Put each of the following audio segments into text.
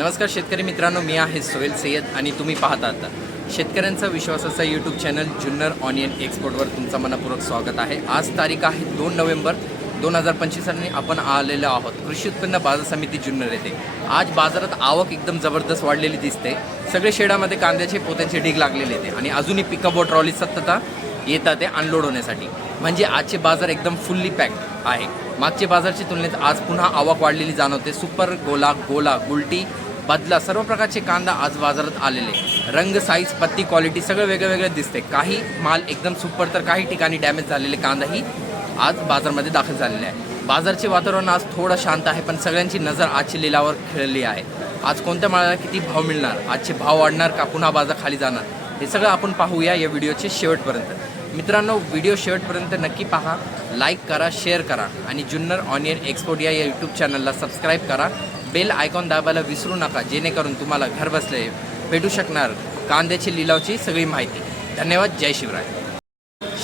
नमस्कार शेतकरी मित्रांनो मी आहे सोहेल सय्यद आणि तुम्ही पाहतात शेतकऱ्यांचा विश्वासाचा यूट्यूब चॅनल जुन्नर ऑनियन एक्सपोर्टवर तुमचा मनपूर्वक स्वागत आहे. आज तारीख आहे दोन नोव्हेंबर दोन हजार पंचवीस आणि आपण आलेलो आहोत कृषी उत्पन्न बाजार समिती जुन्नर येथे. आज बाजारात आवक एकदम जबरदस्त वाढलेली दिसते. सगळे शेडामध्ये कांद्याचे पोत्यांचे ढीग लागलेले येते आणि अजूनही पिकअप व ट्रॉली सतत येतात ते अनलोड होण्यासाठी. म्हणजे आजचे बाजार एकदम फुल्ली पॅक आहे. मागचे बाजारच्या तुलनेत आज पुन्हा आवक वाढलेली जाणवते. सुपर गोला गोला गुलटी बदला सर्व प्रकारचे कांदा आज बाजारात आलेले. रंग साईज पत्ती क्वालिटी सगळं वेगळं वेगळं दिसते काही माल एकदम सुपर तर काही ठिकाणी डॅमेज झालेले कांदाही आज बाजारमध्ये दाखल झालेले आहे. बाजारचे वातावरण आज थोडं शांत आहे पण सगळ्यांची नजर आजच्या लिलावर खेळली आहे. आज कोणत्या मालाला किती भाव मिळणार? आजचे भाव वाढणार का? पुन्हा बाजार खाली जाणार? हे सगळं आपण पाहूया या व्हिडिओचे शेवटपर्यंत. मित्रांनो व्हिडिओ शेवटपर्यंत नक्की पहा. लाईक करा शेअर करा. आणि जुन्नर ऑनियन एक्सपोर्ट या यूट्यूब चॅनलला सबस्क्राईब करा. बेल आयकॉन दाबायला विसरू नका जेणेकरून तुम्हाला घर बसले भेटू शकणार कांद्याची लिलावची सगळी माहिती. धन्यवाद जय शिवराय.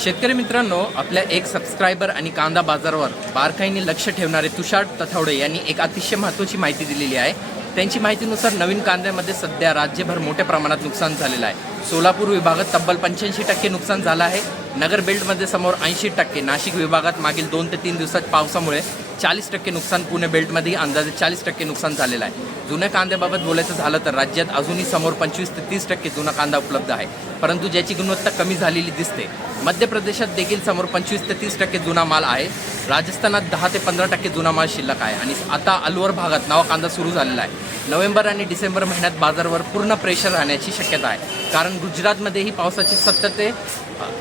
शेतकरी मित्रांनो आपल्या एक सबस्क्रायबर आणि कांदा बाजारावर बारकाईने लक्ष ठेवणारे तुषार तथावडे यांनी एक अतिशय महत्त्वाची माहिती दिलेली आहे. त्यांची माहितीनुसार नवीन कांद्यामध्ये सध्या राज्यभर मोठ्या प्रमाणात नुकसान झालेलं आहे. सोलापूर विभागात तब्बल पंच्याऐंशी टक्के नुकसान झालं आहे. नगर बेल्टमध्ये समोर ऐंशी टक्के. नाशिक विभागात मागील दोन ते तीन दिवसात पावसामुळे चाळीस टक्के नुकसान पुणे बेल्टमध्येही अंदाजे चाळीस टक्के नुकसान झालेलं आहे. जुन्या कांद्याबाबत बोलायचं झालं तर राज्यात अजूनही समोर पंचवीस ते तीस टक्के जुना कांदा उपलब्ध आहे. परंतु ज्याची गुणवत्ता कमी झालेली दिसते. मध्य प्रदेशात देखील समोर पंचवीस ते तीस टक्के जुना माल आहे. राजस्थानात दहा ते पंधरा टक्के जुना माल शिल्लक आहे. आणि आता अलवर भागात नवा कांदा सुरू झालेला आहे. नोव्हेंबर आणि डिसेंबर महिन्यात बाजारावर पूर्ण प्रेशर राहण्याची शक्यता आहे. कारण गुजरातमध्येही पावसाचे सत्तर ते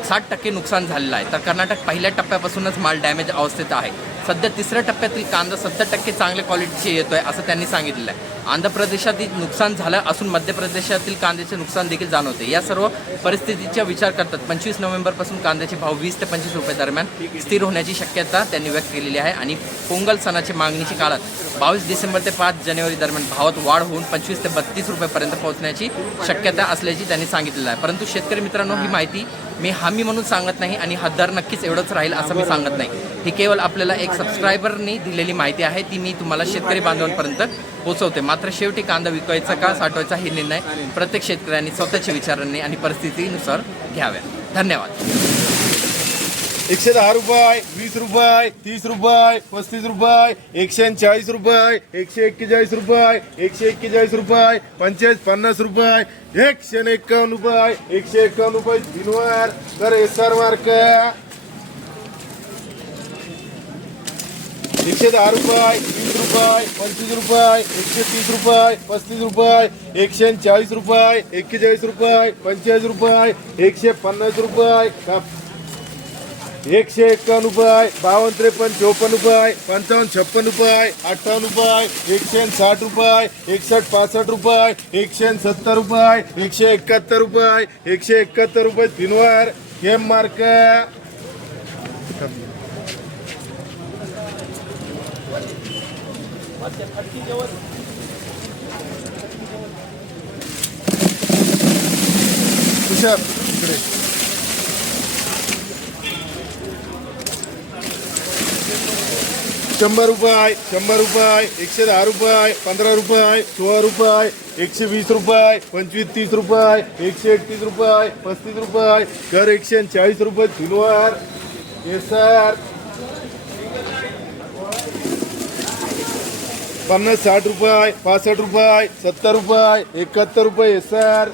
साठ टक्के नुकसान झालेलं आहे. तर कर्नाटक पहिल्या टप्प्यापासूनच माल डॅमेज अवस्थेत आहे. सध्या तिसऱ्या टप्प्यातील कांदा सत्तर टक्के चांगल्या क्वालिटीचे आहे असं त्यांनी सांगितलेलं आहे. आंध्र प्रदेशातील नुकसान झालं असून मध्य प्रदेशातील कांद्याचे नुकसान देखील जाणवते. या सर्व परिस्थितीचा विचार करतात. पंचवीस नोव्हेंबरपासून कांद्याचे भाव वीस ते पंचवीस रुपये दरम्यान स्थिर होण्याची शक्यता त्यांनी व्यक्त केलेली आहे आणि पोंगल सणाची मागणीची काळात बावीस डिसेंबर ते पाच जानेवारी दरम्यान भावात वाढ होऊन पंचवीस ते बत्तीस रुपयेपर्यंत पोहोचण्याची शक्यता असल्याची त्यांनी सांगितलेलं आहे. परंतु शेतकरी मित्रांनो ही माहिती मी हमी म्हणून सांगत नाही आणि हद्दार नक्कीच एवढंच राहील असं मी सांगत नाही. ही केवळ आपल्याला एक सबस्क्रायबरनी दिलेली माहिती आहे ती मी तुम्हाला शेतकरी बांधवांपर्यंत पोहोचवते. मात्र शेवटी कांदा विकायचा का साठवायचा हे निर्णय प्रत्येक शेतकऱ्यांनी स्वतःच्या विचारांनी आणि परिस्थितीनुसार घ्याव्या धन्यवाद. एकशे दहा रुपये वीस रुपये तीस रुपये पस्तीस रुपये एकशे चाळीस रुपये एकशे एक्केचाळीस रुपये एकशे एक्केचाळीस रुपये पंचेचाळीस पन्नास रुपये एकशे एक्कावन्न रुपये एकशे एक्कावन्न रुपये तीनवर तर एस आर मार्क एकशे दहा रुपये वीस रुपये पंचवीस रुपये एकशे तीस रुपये पस्तीस रुपये एकशे चाळीस रुपये एक्केचाळीस रुपये पंचेचाळीस रुपये एकशे पन्नास रुपये एकशे एक्कावन्न रुपये बावन्न त्रेपन्न चौपन्न रुपये पंचावन्न छप्पन रुपये अठ्ठावन्न रुपये एकशे साठ रुपये एकसष्ट पासष्ट रुपये एकशे सत्तर रुपये एकशे एकाहत्तर रुपये एकशे एकाहत्तर रुपये तीनवर. एम मार्क तुषार शंभर रुपये शंभर रुपये एकशे दहा रुपये पंधरा रुपये सोळा रुपये एकशे वीस रुपये पंचवीस तीस रुपये एकशे एकतीस रुपये पस्तीस रुपये कर एकशे चाळीस रुपये किलोवर सर पन्नास साठ रुपये पासष्ट रुपये सत्तर रुपये एकाहत्तर रुपये सर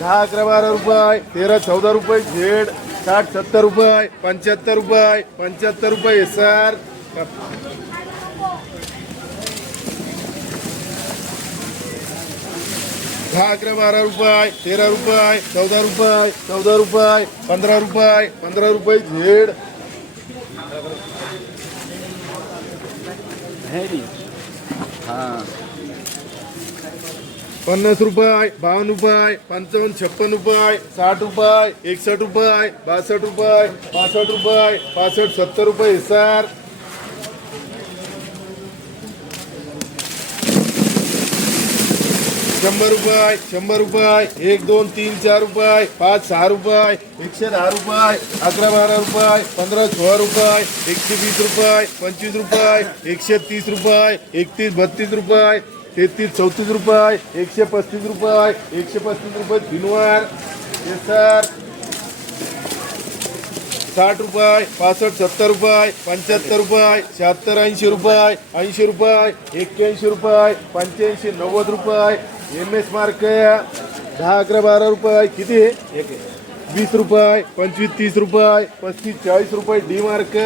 दहा अकरा बारा रुपये तेरा चौदा रुपये झेड साठ सत्तर रुपये पंच्याहत्तर रुपये पंच्याहत्तर रुपये दहा अकरा बारा रुपये तेरा रुपये चौदा रुपये चौदा रुपये पंधरा रुपये पंधरा रुपये झेड. पन्नास रुपये बावन्न रुपये पंचावन्न छप्पन रुपये साठ रुपये एकसष्ट रुपये बासष्ट रुपये पासष्ट रुपये पासष्ट सत्तर रुपये सर शंभर रुपये शंभर रुपये एक दोन तीन चार रुपये पाच सहा रुपये एकशे दहा रुपये अकरा बारा रुपये पंधरा सोळा रुपये एकशे वीस रुपये पंचवीस रुपये एकशे तीस रुपये एकतीस बत्तीस रुपये तेहतीस चौतीस रुपये एकशे पस्तीस रुपये एकशे पस्तीस रुपये तीनवार. सर साठ रुपये पासष्ट सत्तर रुपये पंच्याहत्तर रुपये शहात्तर ऐंशी रुपये ऐंशी रुपये एक्क्याऐंशी रुपये पंच्याऐंशी नव्वद रुपये एम एस मार्क दहा अकरा बारा रुपये किती? आहे? वीस रुपये पंचवीस तीस रुपये पस्तीस चाळीस रुपये डी मार्क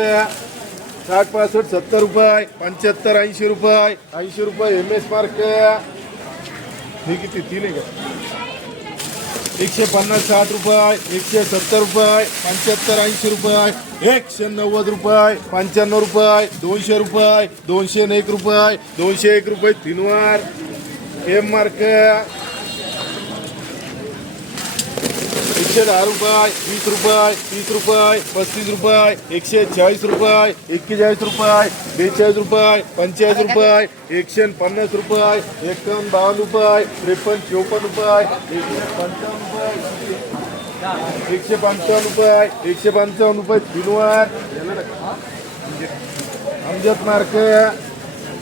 साठ पासष्ट सत्तर रुपये पंच्याहत्तर ऐंशी रुपये ऐंशी रुपये एम एस मार्क हे किती? तीन आहे का? एकशे पन्नास साठ रुपये एकशे सत्तर रुपये पंच्याहत्तर ऐंशी रुपये एकशे नव्वद रुपये पंच्याण्णव रुपये दोनशे रुपये दोनशे एक रुपये दोनशे एक रुपये तीनवार एम मार्क एकशे दहा रुपये वीस रुपये तीस रुपये पस्तीस रुपये एकशे चाळीस रुपये एक्केचाळीस रुपये बेचाळीस रुपये पंचेचाळीस रुपये एकशे पन्नास रुपये एकावन्न बावन्न रुपये त्रेपन्न चोपन्न रुपये एकशे पंचावन्न रुपये एकशे पंचावन्न रुपये एकशे पंचावन्न रुपये तीनवार अमजद मार्क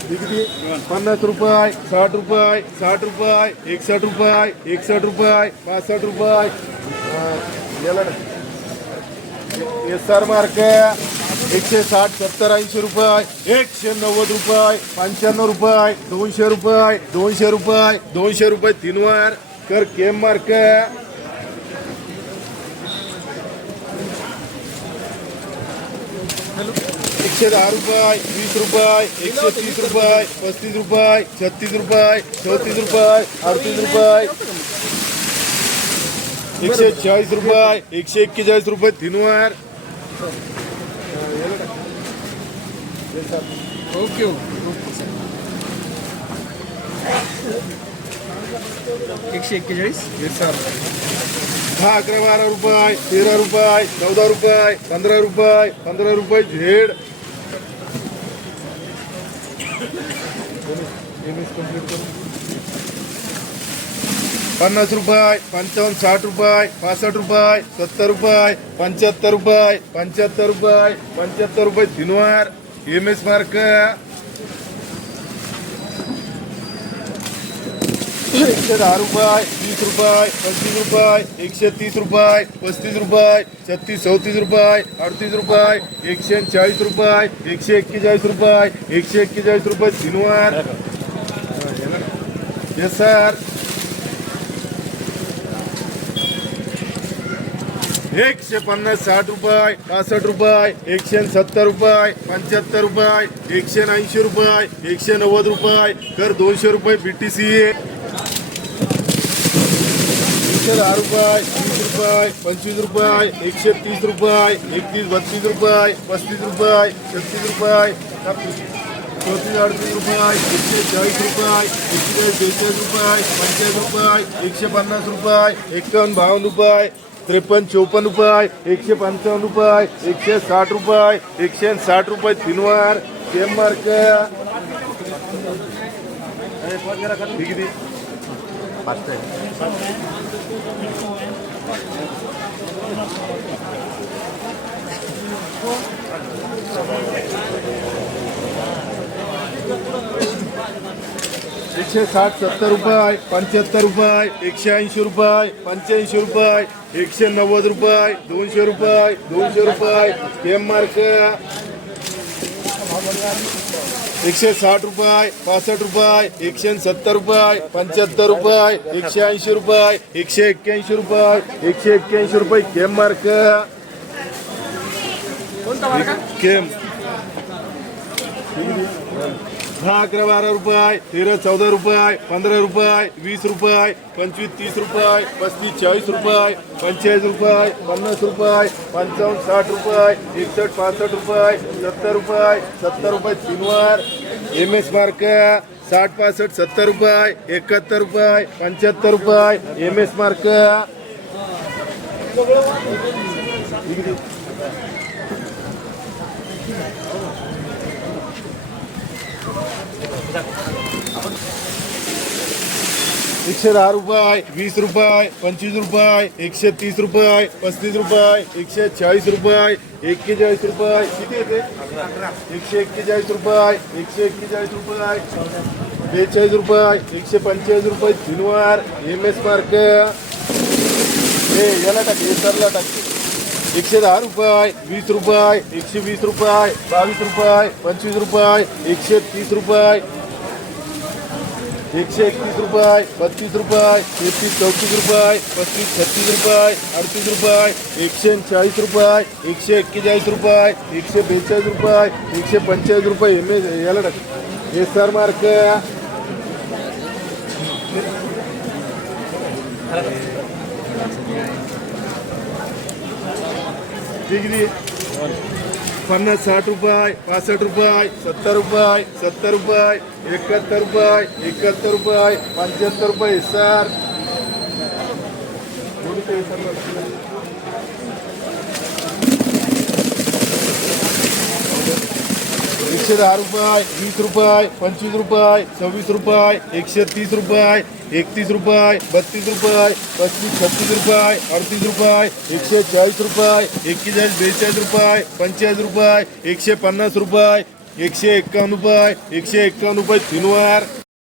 किती पन्नास रुपये साठ रुपये साठ रुपये एकसष्ट रुपये एकसष्ट रुपये पासष्ट रुपये. अं, गेला ना एस आर मार्क एकशे साठ सत्तर ऐंशी रुपये एकशे नव्वद रुपये पंच्याण्णव रुपये दोनशे रुपये दोनशे रुपये दोनशे रुपये तीनवार कर केम मार्क एकशे दहा रुपये वीस रुपये एकशे तीस रुपये पस्तीस रुपये छत्तीस रुपये चौतीस रुपये अडतीस रुपये एकशे चाळीस रुपये एकशे एक्केचाळीस रुपये तीनवार ओके एकशे एक्केचाळीस? दहा अकरा बारा रुपये तेरा रुपये चौदा रुपये पंधरा रुपये पंधरा रुपये झेड. पन्नास रुपये पंचावन्न साठ रुपये पासष्ट रुपये सत्तर रुपये पंच्याहत्तर रुपये पंच्याहत्तर रुपये पंच्याहत्तर रुपये तीनवार एम एस मार्क एकशे दहा रुपये वीस रुपये पंचवीस रुपये एकशे तीस रुपये पस्तीस रुपये छत्तीस चौतीस रुपये अडतीस रुपये एकशे चाळीस रुपये एकशे एक्केचाळीस रुपये एकशे एक्केचाळीस रुपये तीनवार येस सर. एकशे पन्नास साठ रुपये पासष्ट रुपये एकशे सत्तर रुपये पंच्याहत्तर रुपये एकशे ऐंशी रुपये एकशे नव्वद रुपये कर दोनशे रुपये बी टी सी एकशे दहा रुपये वीस रुपये पंचवीस रुपये एकशे तीस रुपये एकतीस बत्तीस रुपये पस्तीस रुपये छत्तीस रुपये चौतीस अडतीस रुपये एकशे चाळीस रुपये एकशे बेचाळीस रुपये पंचाळीस रुपये एकशे पन्नास रुपये एकावन्न बावन्न रुपये त्रेपन्न चौपन्न रुपये एकशे पंचावन्न रुपये एकशे साठ रुपये एकशे साठ रुपये तीनवार केम मार्क. हे एकशे साठ सत्तर रुपये पंच्याहत्तर रुपये एकशे ऐंशी रुपये पंच्याऐंशी रुपये एकशे नव्वद रुपये दोनशे रुपये दोनशे रुपये एम मार्क. एकशे साठ रुपये पासष्ट रुपये एकशे सत्तर रुपये पंच्याहत्तर रुपये एकशे ऐंशी रुपये एकशे एक्क्याऐंशी रुपये एकशे एक्क्याऐंशी रुपये केम मार्क. केम. दहा अकरा बारा रुपये तेरा चौदा रुपये पंधरा रुपये वीस रुपये पंचवीस तीस रुपये पस्तीस चाळीस रुपये पंचेचाळीस रुपये पन्नास रुपये पंचावन्न साठ रुपये एकसष्ट पासष्ट रुपये सत्तर रुपये सत्तर रुपये तीनवार. एम एस मार्क साठ पासष्ट सत्तर रुपये एकाहत्तर रुपये पंच्याहत्तर रुपये एम एस मार्क. एकशे दहा रुपये वीस रुपये पंचवीस रुपये एकशे तीस रुपये पस्तीस रुपये एकशे चाळीस रुपये एक्केचाळीस रुपये किती येते एकशे एक्केचाळीस रुपये एकशे एक्केचाळीस रुपये बेचाळीस रुपये एकशे पंचेचाळीस रुपये तीनवार एम एस मार्क हे याला टाक सरला टाक एकशे दहा रुपये वीस रुपये एकशे वीस रुपये बावीस रुपये पंचवीस रुपये एकशे तीस रुपये एकशे एकतीस रुपये, बत्तीस रुपये, तेहतीस, चौतीस रुपये, पस्तीस, छत्तीस रुपये, अडतीस रुपये, एकशे चाळीस रुपये, एकशे एक्केचाळीस रुपये, एकशे बेचाळीस रुपये, एकशे पंचेचाळीस रुपये एम एस याला टाक. एस आर मार्क डिग्री पन्नास साठ रुपये पासष्ट रुपये सत्तर रुपये सत्तर रुपये एकाहत्तर रुपये एकाहत्तर रुपये पंच्याहत्तर रुपये सर. एकशे दहा रुपये वीस रुपये पंचवीस रुपये सव्वीस रुपये एकशे तीस रुपये एकतीस रुपये बत्तीस रुपये पस्तीस छत्तीस रुपये अडतीस रुपये एकशे चाळीस रुपये एक्केचाळीस बेचाळीस रुपये पंचेचाळीस रुपये एकशे पन्नास रुपये एकशे एक्कावन्न रुपये एकशे एक्कावन्न रुपये तीनवार.